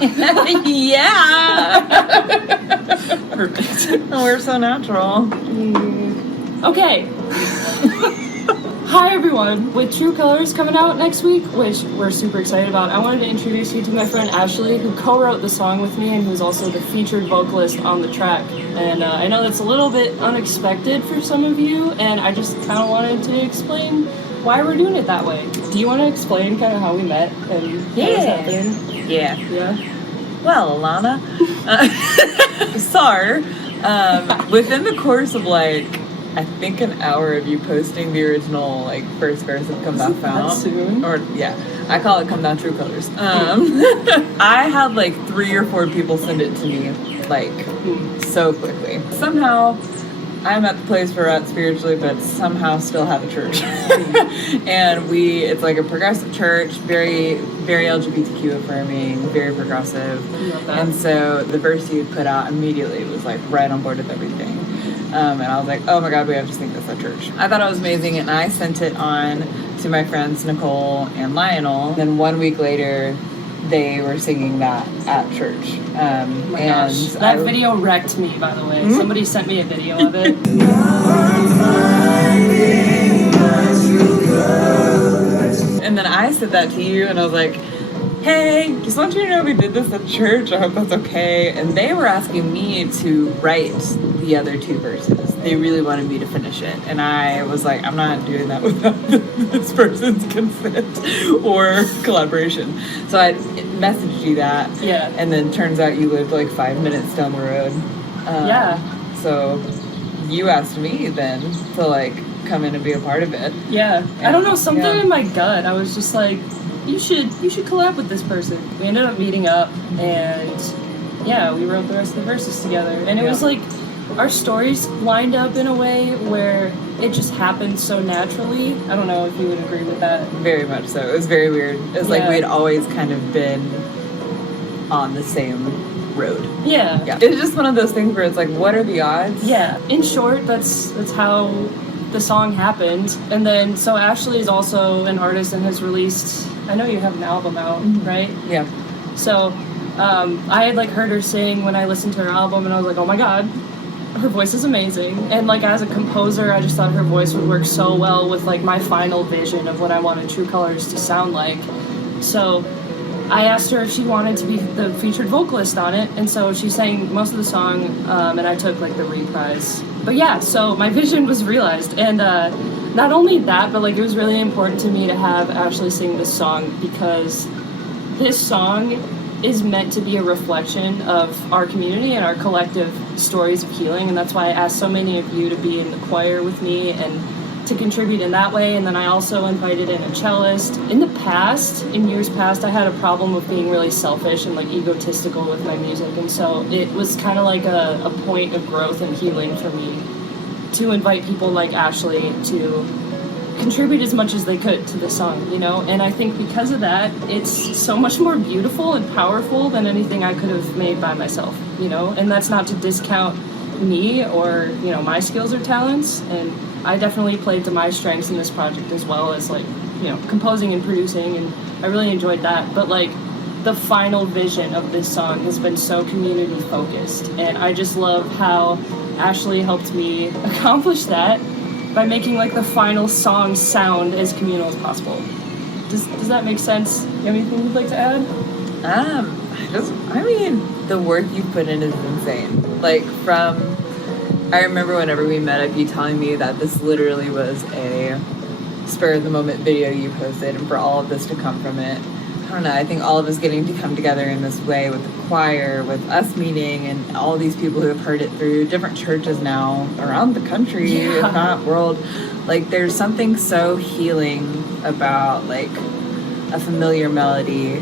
Yeah. Perfect. We're so natural. Okay. Hi everyone. With True Colors coming out next week, which we're super excited about, I wanted to introduce you to my friend Ashley, who co-wrote the song with me and who's also the featured vocalist on the track. And I know that's a little bit unexpected for some of you, and I just kind of wanted to explain why we're doing it that way. Do you want to explain kind of how we met and how this happened? Yeah. Yeah. Well, Alana, within the course of I think an hour of you posting the original first verse of Come Thou Fount. Soon. Or I call it Come Thou True Colors. I had 3 or 4 people send it to me so quickly. Somehow I'm at the place we're at spiritually, but somehow still have a church. And it's a progressive church, very, very LGBTQ affirming, very progressive. And so the verse you put out immediately was right on board with everything. And I was like, oh my God, we have to sing this at church. I thought it was amazing, and I sent it on to my friends Nicole and Lionel. Then 1 week later, they were singing that at church. Oh my gosh. That video wrecked me, by the way. Mm-hmm. Somebody sent me a video of it. And then I said that to you, and I was like, hey, just want you to know we did this at church. I hope that's okay. And they were asking me to write the other 2 verses. They really wanted me to finish it. And I was like, I'm not doing that without this person's consent or collaboration. So I messaged you that. Yeah. And then turns out you lived 5 minutes down the road. Yeah. So you asked me then to come in and be a part of it. Yeah. I don't know, something in my gut. I was just like, you should collab with this person. We ended up meeting up, and we wrote the rest of the verses together. And it was our stories lined up in a way where it just happened so naturally. I don't know if you would agree with that. Very much so. It was very weird. It was we'd always kind of been on the same road. Yeah. It was just one of those things where it's what are the odds? Yeah. In short, that's how the song happened. And then, so Ashley is also an artist and has released, I know you have an album out, right? Yeah. So I had heard her sing when I listened to her album, and I was like, oh my God, her voice is amazing. And as a composer, I just thought her voice would work so well with my final vision of what I wanted True Colors to sound like. So I asked her if she wanted to be the featured vocalist on it, and so she sang most of the song, and I took the reprise. But so my vision was realized, and not only that, but it was really important to me to have Ashley sing this song, because this song is meant to be a reflection of our community and our collective stories of healing, and that's why I asked so many of you to be in the choir with me and to contribute in that way. And then I also invited in a cellist. In years past, I had a problem with being really selfish and egotistical with my music, and so it was kind of a point of growth and healing for me to invite people like Ashley to contribute as much as they could to the song, and I think because of that, it's so much more beautiful and powerful than anything I could have made by myself, and that's not to discount me or my skills or talents, and I definitely played to my strengths in this project as well as composing and producing, and I really enjoyed that. But the final vision of this song has been so community focused, and I just love how Ashley helped me accomplish that by making the final song sound as communal as possible. Does that make sense? You have anything you'd like to add? The work you put in is insane. I remember whenever we met up, you telling me that this literally was a spur of the moment video you posted, and for all of this to come from it. I don't know, I think all of us getting to come together in this way with the choir, with us meeting, and all these people who have heard it through different churches now around the country, if not world. There's something so healing about a familiar melody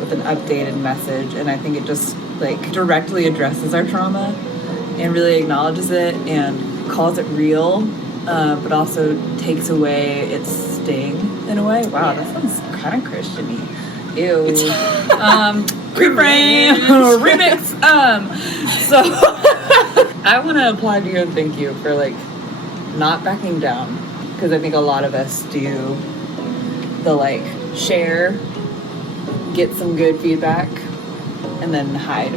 with an updated message, and I think it just directly addresses our trauma and really acknowledges it and calls it real, but also takes away its sting in a way. Wow, that sounds kind of Christian-y. Ew. Refrain. Remix. So I want to applaud you and thank you for not backing down, because I think a lot of us do the share, get some good feedback, and then hide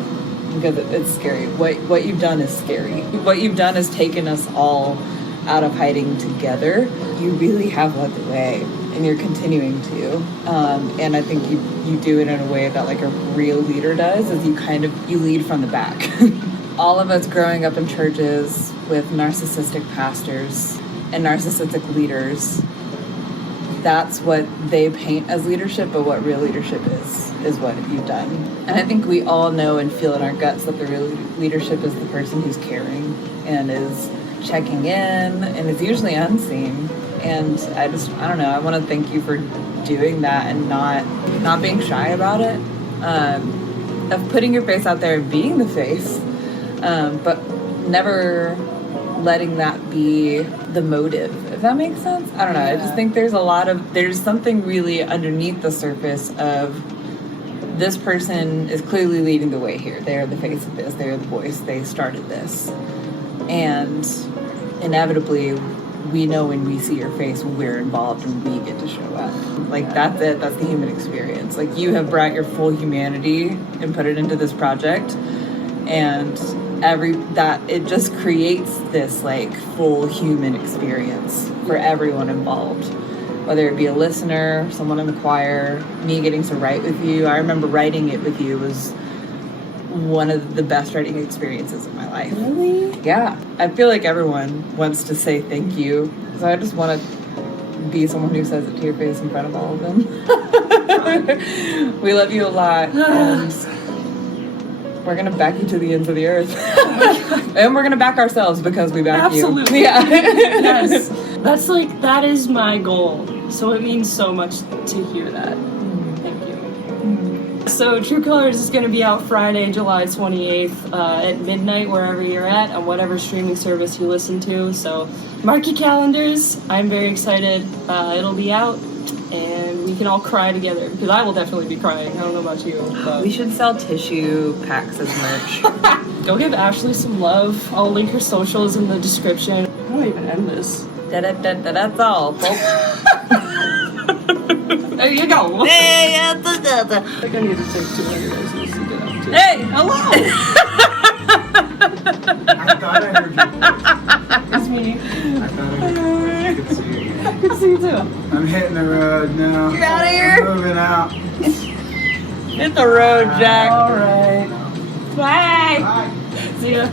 because it's scary. What you've done is scary. What you've done is taken us all out of hiding together. You really have led the way, and you're continuing to. And I think you do it in a way that like a real leader does, is you lead from the back. All of us growing up in churches with narcissistic pastors and narcissistic leaders, that's what they paint as leadership, but what real leadership is what you've done. And I think we all know and feel in our guts that the real leadership is the person who's caring and is checking in and is usually unseen. And I don't know, I want to thank you for doing that and not being shy about it, of putting your face out there and being the face, but never letting that be the motive, if that makes sense. I don't know. I just think there's something really underneath the surface of this person is clearly leading the way here. They're the face of this. They're the voice. They started this. And inevitably, we know when we see your face, when we're involved and we get to show up. Like, that's it. That's the human experience. Like, you have brought your full humanity and put it into this project. And it just creates this like full human experience for everyone involved, whether it be a listener, someone in the choir, me getting to write with you. I remember writing it with you was one of the best writing experiences of my life. Really? Yeah. I feel like everyone wants to say thank you, so I just want to be someone who says it to your face in front of all of them. We love you a lot, and we're going to back you to the ends of the earth. And we're going to back ourselves because we back you. Absolutely. Yeah. Yes. That is my goal. So it means so much to hear that. Thank you. So True Colors is going to be out Friday, July 28th at midnight, wherever you're at, on whatever streaming service you listen to. So mark your calendars. I'm very excited. It'll be out. And we can all cry together, because I will definitely be crying. I don't know about you. But We should sell tissue packs as merch. go give Ashley some love. I'll link her socials in the description. How do I even end this? That's all, folks. There you go. Hey, I think I need to take 200 races to get up to. hey, hello. I thought I heard you. It's me. I thought I heard you. Good to see you. Good to see you too. I'm hitting the road now. You're outta here? I'm moving out. Hit the road, Jack. All right. Bye. Bye. See ya.